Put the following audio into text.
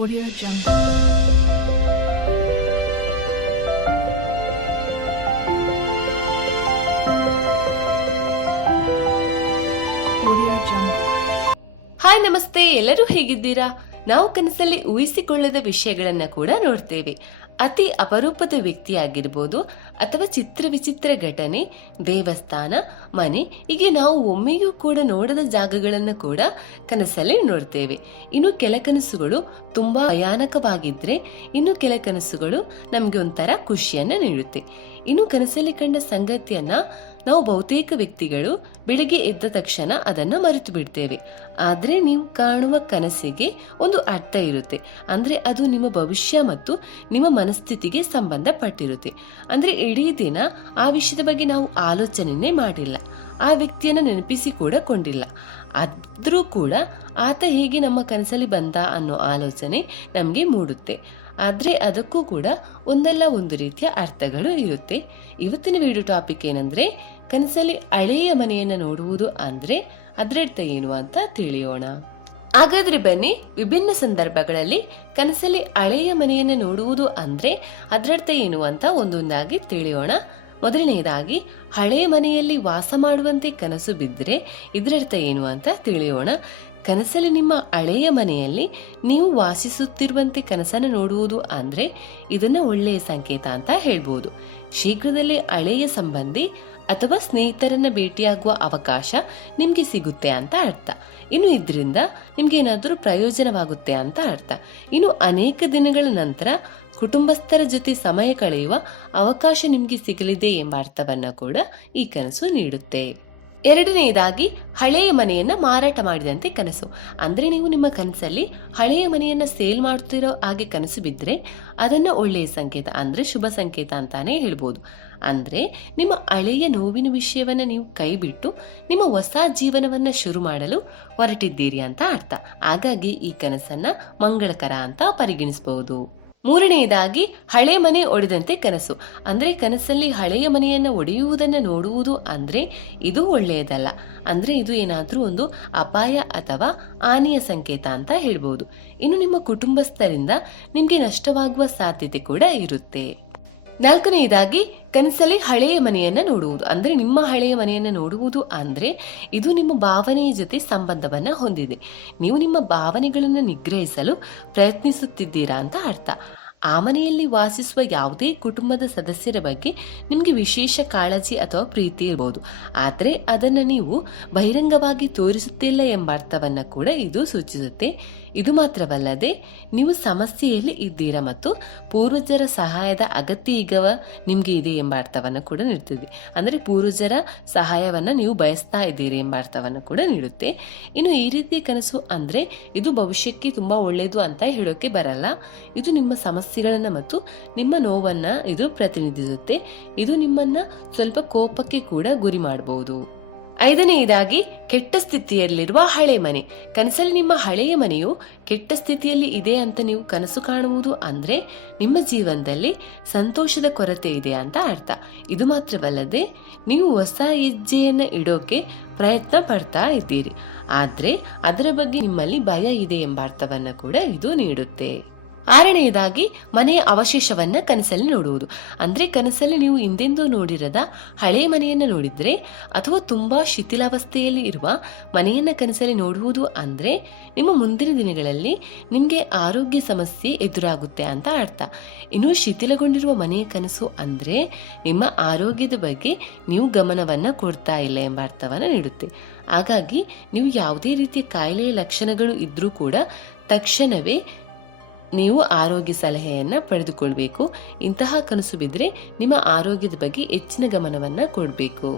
Audio Jungle. Hi ನಮಸ್ತೆ ಎಲ್ಲರೂ ಹೇಗಿದ್ದೀರಾ? ನಾವು ಕನಸಲ್ಲಿ ಊಹಿಸಿಕೊಳ್ಳದ ವಿಷಯಗಳನ್ನ ಕೂಡ ನೋಡ್ತೇವೆ. ಅತಿ ಅಪರೂಪದ ವ್ಯಕ್ತಿಯಾಗಿರ್ಬೋದು ಅಥವಾ ಚಿತ್ರ ವಿಚಿತ್ರ ಘಟನೆ, ದೇವಸ್ಥಾನ, ಮನೆ, ಹೀಗೆ ನಾವು ಒಮ್ಮೆಯೂ ಕೂಡ ನೋಡದ ಜಾಗಗಳನ್ನು ಕೂಡ ಕನಸಲ್ಲಿ ನೋಡ್ತೇವೆ. ಇನ್ನು ಕೆಲ ಕನಸುಗಳು ತುಂಬಾ ಭಯಾನಕವಾಗಿದ್ರೆ ಇನ್ನು ಕೆಲ ಕನಸುಗಳು ನಮಗೆ ಒಂಥರ ಖುಷಿಯನ್ನ ನೀಡುತ್ತೆ. ಇನ್ನು ಕನಸಲ್ಲಿ ಕಂಡ ಸಂಗತಿಯನ್ನ ನಾವು ಬಹುತೇಕ ವ್ಯಕ್ತಿಗಳು ಬೆಳಿಗ್ಗೆ ಎದ್ದ ತಕ್ಷಣ ಅದನ್ನ ಮರೆತು ಬಿಡ್ತೇವೆ. ಆದ್ರೆ ನೀವು ಕಾಣುವ ಕನಸಿಗೆ ಒಂದು ಅರ್ಥ ಇರುತ್ತೆ. ಅಂದ್ರೆ ಅದು ನಿಮ್ಮ ಭವಿಷ್ಯ ಮತ್ತು ನಿಮ್ಮ ಮನಸ್ಥಿತಿಗೆ ಸಂಬಂಧಪಟ್ಟಿರುತ್ತೆ. ಅಂದ್ರೆ ಇಡೀ ದಿನ ಆ ವಿಷಯದ ಬಗ್ಗೆ ನಾವು ಆಲೋಚನೆನೇ ಮಾಡಿಲ್ಲ. ಆ ವ್ಯಕ್ತಿಯನ್ನ ನೆನಪಿಸಿ ಕೂಡ ಕೊಂಡಿಲ್ಲ. ಆದ್ರೂ ಕೂಡ ಆತ ಹೇಗೆ ನಮ್ಮ ಕನಸಲ್ಲಿ ಬಂದ ಅನ್ನೋ ಆಲೋಚನೆ ನಮಗೆ ಮೂಡುತ್ತೆ. ಆದರೆ ಅದಕ್ಕೂ ಕೂಡ ಒಂದಲ್ಲ ಒಂದು ರೀತಿಯ ಅರ್ಥಗಳು ಇರುತ್ತೆ. ಇವತ್ತಿನ ವಿಡಿಯೋ ಟಾಪಿಕ್ ಏನಂದ್ರೆ, ಕನಸಲ್ಲಿ ಹಳೆಯ ಮನೆಯನ್ನು ನೋಡುವುದು ಅಂದ್ರೆ ಅದರರ್ಥ ಏನು ಅಂತ ತಿಳಿಯೋಣ. ಹಾಗಾದ್ರೆ ಬನ್ನಿ, ವಿಭಿನ್ನ ಸಂದರ್ಭಗಳಲ್ಲಿ ಕನಸಲ್ಲಿ ಹಳೆಯ ಮನೆಯನ್ನು ನೋಡುವುದು ಅಂದ್ರೆ ಅದರರ್ಥ ಏನು ಅಂತ ಒಂದೊಂದಾಗಿ ತಿಳಿಯೋಣ. ಮೊದಲನೆಯದಾಗಿ ಹಳೆಯ ಮನೆಯಲ್ಲಿ ವಾಸ ಮಾಡುವಂತೆ ಕನಸು ಬಿದ್ದರೆ ಇದರರ್ಥ ಏನು ಅಂತ ತಿಳಿಯೋಣ. ಕನಸಲ್ಲಿ ನಿಮ್ಮ ಹಳೆಯ ಮನೆಯಲ್ಲಿ ನೀವು ವಾಸಿಸುತ್ತಿರುವಂತೆ ಕನಸನ್ನು ನೋಡುವುದು ಅಂದ್ರೆ ಇದನ್ನ ಒಳ್ಳೆಯ ಸಂಕೇತ ಅಂತ ಹೇಳ್ಬೋದು. ಶೀಘ್ರದಲ್ಲೇ ಹಳೆಯ ಸಂಬಂಧಿ ಅಥವಾ ಸ್ನೇಹಿತರನ್ನ ಭೇಟಿಯಾಗುವ ಅವಕಾಶ ನಿಮಗೆ ಸಿಗುತ್ತೆ ಅಂತ ಅರ್ಥ. ಇನ್ನು ಇದರಿಂದ ನಿಮ್ಗೆ ಏನಾದರೂ ಪ್ರಯೋಜನವಾಗುತ್ತೆ ಅಂತ ಅರ್ಥ. ಇನ್ನು ಅನೇಕ ದಿನಗಳ ನಂತರ ಕುಟುಂಬಸ್ಥರ ಜೊತೆ ಸಮಯ ಕಳೆಯುವ ಅವಕಾಶ ನಿಮಗೆ ಸಿಗಲಿದೆ ಎಂಬ ಅರ್ಥವನ್ನ ಕೂಡ ಈ ಕನಸು ನೀಡುತ್ತೆ. ಎರಡನೆಯದಾಗಿ ಹಳೆಯ ಮನೆಯನ್ನ ಮಾರಾಟ ಮಾಡಿದಂತೆ ಕನಸು. ಅಂದ್ರೆ ನೀವು ನಿಮ್ಮ ಕನಸಲ್ಲಿ ಹಳೆಯ ಮನೆಯನ್ನ ಸೇಲ್ ಮಾಡ್ತಿರೋ ಹಾಗೆ ಕನಸು ಬಿದ್ದರೆ ಅದನ್ನ ಒಳ್ಳೆಯ ಸಂಕೇತ ಅಂದ್ರೆ ಶುಭ ಸಂಕೇತ ಅಂತಾನೆ ಹೇಳ್ಬೋದು. ಅಂದ್ರೆ ನಿಮ್ಮ ಹಳೆಯ ನೋವಿನ ವಿಷಯವನ್ನ ನೀವು ಕೈಬಿಟ್ಟು ನಿಮ್ಮ ಹೊಸ ಜೀವನವನ್ನ ಶುರು ಮಾಡಲು ಹೊರಟಿದ್ದೀರಿ ಅಂತ ಅರ್ಥ. ಹಾಗಾಗಿ ಈ ಕನಸನ್ನ ಮಂಗಳಕರ ಅಂತ ಪರಿಗಣಿಸಬಹುದು ಮೂರನೆಯದಾಗಿ ಹಳೆ ಮನೆ ಒಡೆದಂತೆ ಕನಸು. ಅಂದ್ರೆ ಕನಸಲ್ಲಿ ಹಳೆಯ ಮನೆಯನ್ನ ಒಡೆಯುವುದನ್ನ ನೋಡುವುದು ಅಂದ್ರೆ ಇದು ಒಳ್ಳೆಯದಲ್ಲ. ಅಂದ್ರೆ ಇದು ಏನಾದ್ರೂ ಒಂದು ಅಪಾಯ ಅಥವಾ ಹಾನಿಯ ಸಂಕೇತ ಅಂತ ಹೇಳ್ಬೋದು. ಇನ್ನು ನಿಮ್ಮ ಕುಟುಂಬಸ್ಥರಿಂದ ನಿಮ್ಗೆ ನಷ್ಟವಾಗುವ ಸಾಧ್ಯತೆ ಕೂಡ ಇರುತ್ತೆ. ನಾಲ್ಕನೆಯದಾಗಿ ಕನಸಲ್ಲಿ ಹಳೆಯ ಮನೆಯನ್ನ ನೋಡುವುದು. ಅಂದ್ರೆ ನಿಮ್ಮ ಹಳೆಯ ಮನೆಯನ್ನ ನೋಡುವುದು ಅಂದ್ರೆ ಇದು ನಿಮ್ಮ ಭಾವನೆಯ ಜೊತೆ ಸಂಬಂಧವನ್ನ ಹೊಂದಿದೆ. ನೀವು ನಿಮ್ಮ ಭಾವನೆಗಳನ್ನು ನಿಗ್ರಹಿಸಲು ಪ್ರಯತ್ನಿಸುತ್ತಿದ್ದೀರಾ ಅಂತ ಅರ್ಥ. ಆ ಮನೆಯಲ್ಲಿ ವಾಸಿಸುವ ಯಾವುದೇ ಕುಟುಂಬದ ಸದಸ್ಯರ ಬಗ್ಗೆ ನಿಮಗೆ ವಿಶೇಷ ಕಾಳಜಿ ಅಥವಾ ಪ್ರೀತಿ ಇರಬಹುದು ಆದರೆ ಅದನ್ನು ನೀವು ಬಹಿರಂಗವಾಗಿ ತೋರಿಸುತ್ತಿಲ್ಲ ಎಂಬ ಅರ್ಥವನ್ನು ಕೂಡ ಇದು ಸೂಚಿಸುತ್ತೆ. ಇದು ಮಾತ್ರವಲ್ಲದೆ ನೀವು ಸಮಸ್ಯೆಯಲ್ಲಿ ಇದ್ದೀರಾ ಮತ್ತು ಪೂರ್ವಜರ ಸಹಾಯದ ಅಗತ್ಯ ಈಗ ನಿಮಗೆ ಇದೆ ಎಂಬ ಅರ್ಥವನ್ನು ಕೂಡ ನೀಡುತ್ತದೆ. ಅಂದರೆ ಪೂರ್ವಜರ ಸಹಾಯವನ್ನ ನೀವು ಬಯಸ್ತಾ ಇದ್ದೀರಿ ಎಂಬ ಅರ್ಥವನ್ನು ಕೂಡ ನೀಡುತ್ತೆ. ಇನ್ನು ಈ ರೀತಿಯ ಕನಸು ಅಂದ್ರೆ ಇದು ಭವಿಷ್ಯಕ್ಕೆ ತುಂಬಾ ಒಳ್ಳೆಯದು ಅಂತ ಹೇಳೋಕೆ ಬರಲ್ಲ. ಇದು ನಿಮ್ಮ ಸಮಸ್ಯೆಗಳನ್ನು ಮತ್ತು ನಿಮ್ಮ ನೋವನ್ನ ಇದು ಪ್ರತಿನಿಧಿಸುತ್ತೆ. ಇದು ನಿಮ್ಮನ್ನ ಸ್ವಲ್ಪ ಕೋಪಕ್ಕೆ ಕೂಡ ಗುರಿ ಮಾಡಬಹುದು ಐದನೆಯದಾಗಿ ಕೆಟ್ಟ ಸ್ಥಿತಿಯಲ್ಲಿರುವ ಹಳೆ ಮನೆ. ಕನಸಲ್ಲಿ ನಿಮ್ಮ ಹಳೆಯ ಮನೆಯು ಕೆಟ್ಟ ಸ್ಥಿತಿಯಲ್ಲಿ ಇದೆ ಅಂತ ನೀವು ಕನಸು ಕಾಣುವುದು ಅಂದ್ರೆ ನಿಮ್ಮ ಜೀವನದಲ್ಲಿ ಸಂತೋಷದ ಕೊರತೆ ಇದೆ ಅಂತ ಅರ್ಥ. ಇದು ಮಾತ್ರವಲ್ಲದೆ, ನೀವು ಹೊಸ ಹೆಜ್ಜೆಯನ್ನ ಇಡೋಕೆ ಪ್ರಯತ್ನ ಪಡ್ತಾ ಇದ್ದೀರಿ. ಆದ್ರೆ ಅದರ ಬಗ್ಗೆ ನಿಮ್ಮಲ್ಲಿ ಭಯ ಇದೆ ಎಂಬ ಅರ್ಥವನ್ನ ಕೂಡ ಇದು ನೀಡುತ್ತೆ. ಆರನೆಯದಾಗಿ ಮನೆಯ ಅವಶೇಷವನ್ನ ಕನಸಲ್ಲಿ ನೋಡುವುದು. ಅಂದ್ರೆ ಕನಸಲ್ಲಿ ನೀವು ಹಿಂದೆಂದೂ ನೋಡಿರದ ಹಳೆ ಮನೆಯನ್ನ ನೋಡಿದ್ರೆ ಅಥವಾ ತುಂಬಾ ಶಿಥಿಲಾವಸ್ಥೆಯಲ್ಲಿ ಇರುವ ಮನೆಯನ್ನ ಕನಸಲ್ಲಿ ನೋಡುವುದು ಅಂದ್ರೆ ನಿಮ್ಮ ಮುಂದಿನ ದಿನಗಳಲ್ಲಿ ನಿಮಗೆ ಆರೋಗ್ಯ ಸಮಸ್ಯೆ ಎದುರಾಗುತ್ತೆ ಅಂತ ಅರ್ಥ. ಇನ್ನು ಶಿಥಿಲಗೊಂಡಿರುವ ಮನೆಯ ಕನಸು ಅಂದ್ರೆ ನಿಮ್ಮ ಆರೋಗ್ಯದ ಬಗ್ಗೆ ನೀವು ಗಮನವನ್ನ ಕೊಡ್ತಾ ಇಲ್ಲ ಎಂಬ ಅರ್ಥವನ್ನ ನೀಡುತ್ತೆ. ಹಾಗಾಗಿ ನೀವು ಯಾವುದೇ ರೀತಿಯ ಕಾಯಿಲೆಯ ಲಕ್ಷಣಗಳು ಇದ್ರೂ ಕೂಡ ತಕ್ಷಣವೇ ನೀವು ಆರೋಗ್ಯ ಸಲಹೆಯನ್ನು ಪಡೆದುಕೊಳ್ಬೇಕು ಇಂತಹ ಕನಸು ಬಿದ್ದರೆ ನಿಮ್ಮ ಆರೋಗ್ಯದ ಬಗ್ಗೆ ಹೆಚ್ಚಿನ ಗಮನವನ್ನು ಕೊಡಬೇಕು.